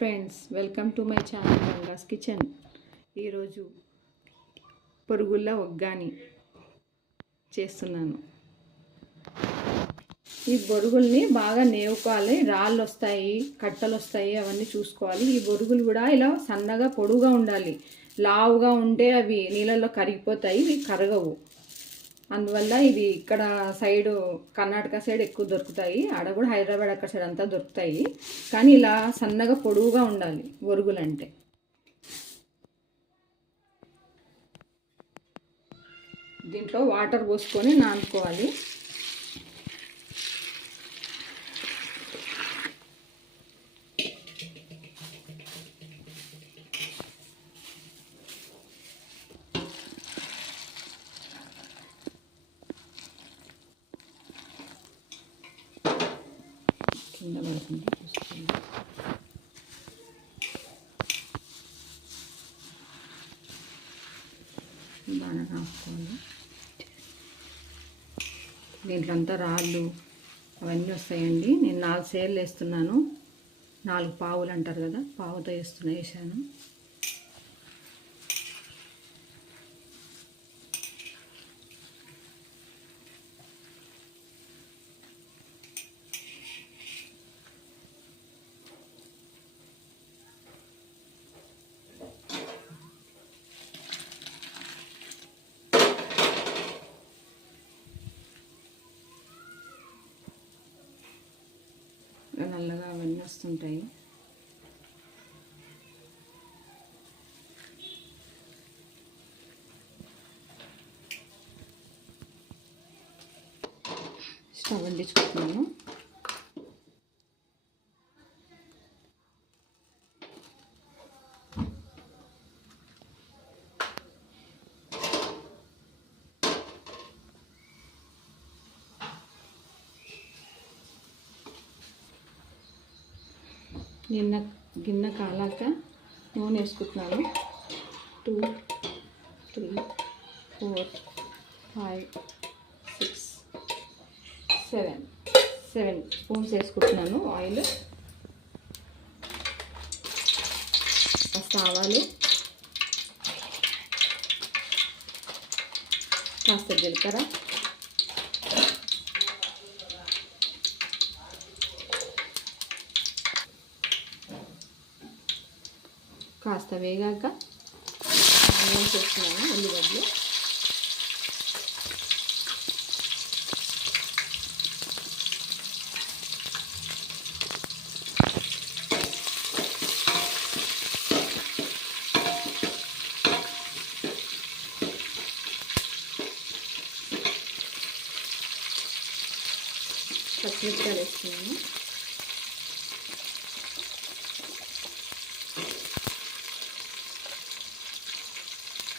Friends, welcome to my channel Ganga's kitchen. ఈరోజు పొరుగుళ్ళ ఒగ్గాని చేస్తున్నాను. ఈ బొరుగుల్ని బాగా నేవుకోవాలి. రాళ్ళు వస్తాయి, కట్టలు వస్తాయి, అవన్నీ చూసుకోవాలి. ఈ బొరుగులు కూడా ఇలా సన్నగా పొడుగా ఉండాలి. లావుగా ఉంటే అవి నీళ్ళల్లో కరిగిపోతాయి, ఇవి కరగవు. అందువల్ల ఇవి ఇక్కడ సైడు కర్ణాటక సైడ్ ఎక్కువ దొరుకుతాయి. ఆడ కూడా హైదరాబాద్ అక్కడ సైడ్ అంతా దొరుకుతాయి. కానీ ఇలా సన్నగా పొడువుగా ఉండాలి బొరుగులు అంటే. దీంట్లో వాటర్ పోసుకొని నానుకోవాలి. కింద పడుతుంది, చూసుకోండి. బాగా కాసుకోవాలి. దీంట్లో అంతా రాళ్ళు అవన్నీ వస్తాయండి. నేను 4 సేర్లు వేస్తున్నాను. 4 పావులు అంటారు కదా, పావుతో వేసాను. నల్లగా అవన్నీ వస్తుంటాయి. స్టవ్ అంటించుకుంటున్నాను. గిన్నె కాలాక నూనె వేసుకుంటున్నాను. 2, 3, 4, 5, 6, 7 స్పూన్స్ వేసుకుంటున్నాను ఆయిల్. కాస్త ఆవాలు, కాస్త జీలకర్ర, కాస్త వేగాక ఆనియన్స్ వేస్తున్నాను, ఉల్లిగడ్డలు. పచ్చిమిరపకాయలు వేస్తున్నాను.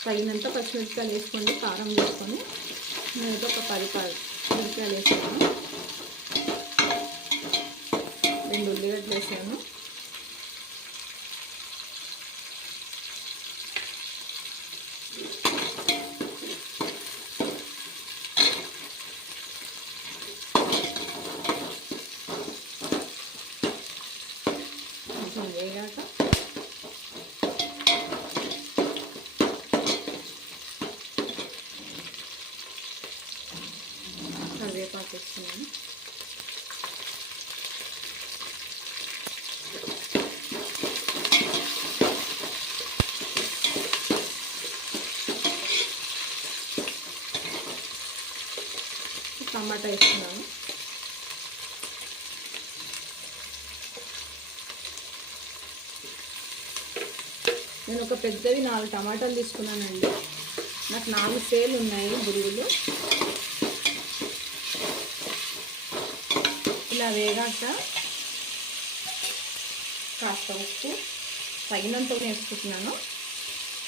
తగినంత పచ్చిమిరపకాయలు వేసుకోండి, కారం వేసుకొని. నేనైతే ఒక 10 మిరపకాయలు వేసాను, 2 ఉల్లిగడ్డలు వేసాను. కొంచెం వేగాక కరివేపాకు వేస్తున్నాను. టమాటా వేస్తున్నాను. నేను ఒక పెద్దవి 4 టమాటాలు తీసుకున్నానండి. నాకు 4 సేలు ఉన్నాయి బురుగులు. ఇలా వేగాక కాస్త ఉప్పు తగినంత వేసుకుంటున్నాను.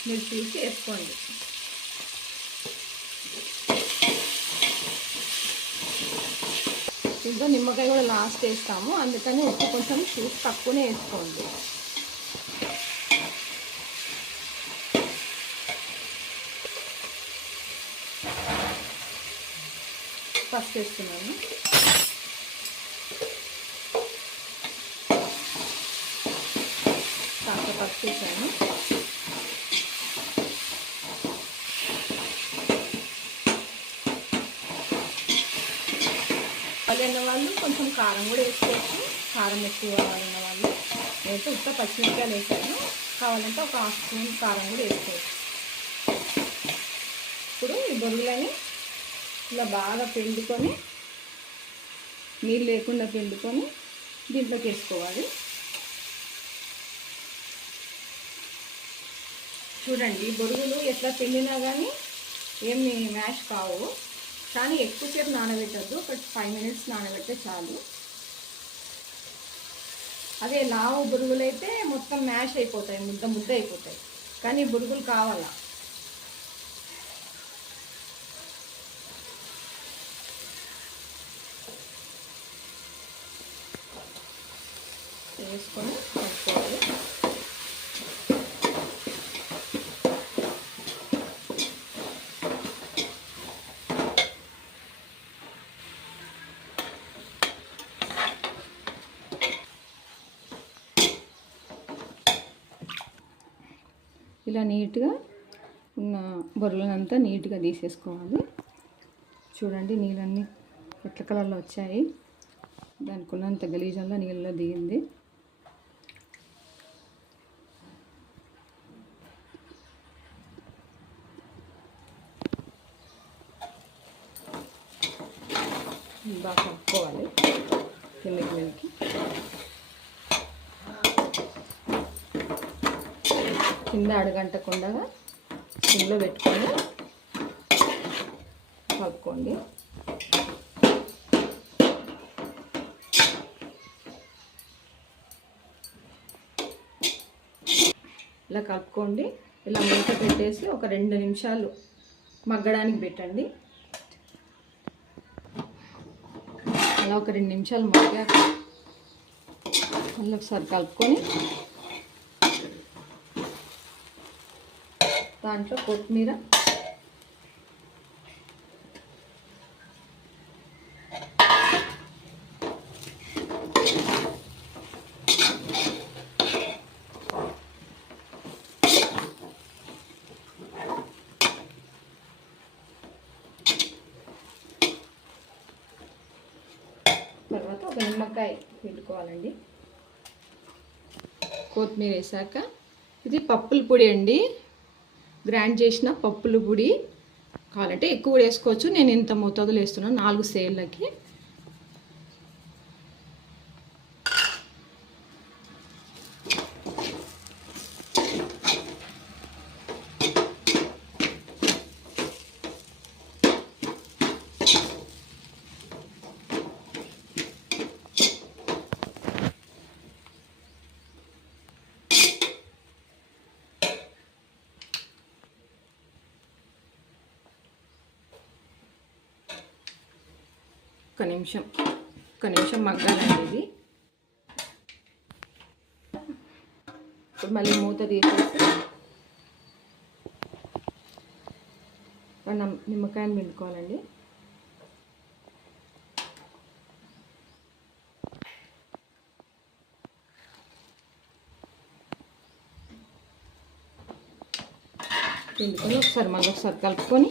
మీరు చూసి వేసుకోండి. దీంట్లో నిమ్మకాయ కూడా లాస్ట్ వేస్తాము, అందుకని ఉప్పు కొంచెం చూసి తక్కువనే వేసుకోండి. పసుపు వేస్తున్నాను. కాస్త పసుపు వేసాను. పల్లెన్న వాళ్ళు కొంచెం కారం కూడా వేసుకోవచ్చు, కారం ఎక్కువ కావాలన్న వాళ్ళు. నేనైతే ఉత్త పచ్చిమిరపకాయలు వేసాను, కావాలంటే ఒక 1/2 స్పూన్ కారం కూడా వేసుకోవచ్చు. ఇప్పుడు ఈ బొరుగులని ఇలా బాగా పిండుకొని, నీళ్ళు లేకుండా పిండుకొని దీంట్లోకి వేసుకోవాలి. చూడండి, బొరుగులు ఎట్లా పిండినా కానీ ఏమి మ్యాష్ కావు, కానీ ఎక్కువసేపు నానబెట్టద్దు, ఒక 5 మినిట్స్ నానబెడితే చాలు. అదే లావు బొరుగులు అయితే మొత్తం మ్యాష్ అయిపోతాయి, ముద్ద ముద్ద అయిపోతాయి, కానీ బొరుగులు కావాలా. వేసుకొని కలుపుకోవాలి. ఇలా నీట్గా ఉన్న బొరుగులంతా నీట్గా తీసేసుకోవాలి. చూడండి, నీళ్ళన్నీ ఎట్ల కలర్లో వచ్చాయి, దానికి ఉన్నంత గలీజంలో నీళ్ళలో దిగింది. బాగా కలుపుకోవాలి కిందకి మీదకి. కింద అడుగంటకుండా సిమ్లో పెట్టుకొని కలుపుకోండి. ఇలా కలుపుకోండి. ఇలా మూత పెట్టేసి ఒక 2 నిమిషాలు మగ్గడానికి పెట్టండి. అలా ఒక 2 నిమిషాలు మగ్గాక మళ్ళీ ఒకసారి కలుపుకొని దాంట్లో కొత్తిమీర, తర్వాత ఒక నిమ్మకాయ పిండుకోవాలండి. కొత్తిమీర వేసాక, ఇది పప్పుల పొడి అండి, గ్రైండ్ చేసిన పప్పుల పొడి. కావాలంటే ఎక్కువ కూడా వేసుకోవచ్చు, నేను ఇంత మోతాదులో వేస్తున్నాను 4 సేళ్ళకి. ఒక నిమిషం మగ్గాలండి ఇది. ఇప్పుడు మళ్ళీ మూత తీసేసి నిమ్మకాయలు పిండుకోవాలండి. పిండుకొని మళ్ళీ ఒకసారి కలుపుకొని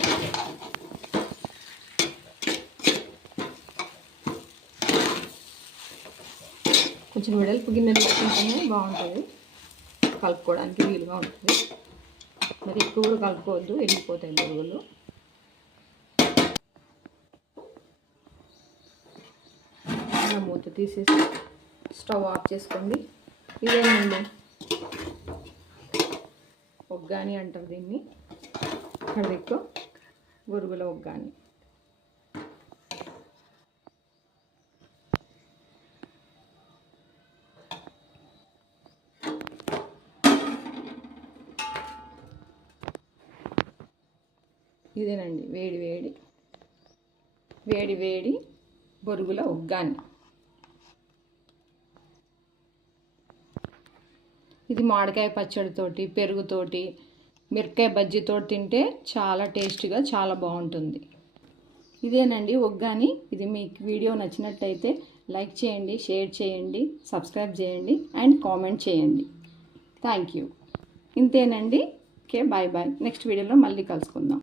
కొంచెం వెడల్పు గిన్నె తీసుకుంటేనే బాగుంటుంది, కలుపుకోవడానికి వీలుగా ఉంటుంది. మరి ఎక్కువ కూడా కలుపుకోవద్దు, వెళ్ళిపోతాయి బొరుగులు. మూత తీసేసి స్టవ్ ఆఫ్ చేసుకోండి. ఇదేనండి ఒగ్గాని అంటారు దీన్ని, కర్రీతో బొరుగుల ఒగ్గాని. ఇదేనండి వేడి వేడి బొరుగుల ఒగ్గాని. ఇది మామిడికాయ పచ్చడితోటి, పెరుగుతోటి, మిరపకాయ బజ్జీతో తింటే చాలా టేస్టీగా చాలా బాగుంటుంది. ఇదేనండి ఒగ్గాని. ఇది మీకు వీడియో నచ్చినట్టయితే లైక్ చేయండి, షేర్ చేయండి, సబ్స్క్రైబ్ చేయండి అండ్ కామెంట్ చేయండి. Thank you. ఇంతేనండి. Okay, bye bye. నెక్స్ట్ వీడియోలో మళ్ళీ కలుసుకుందాం.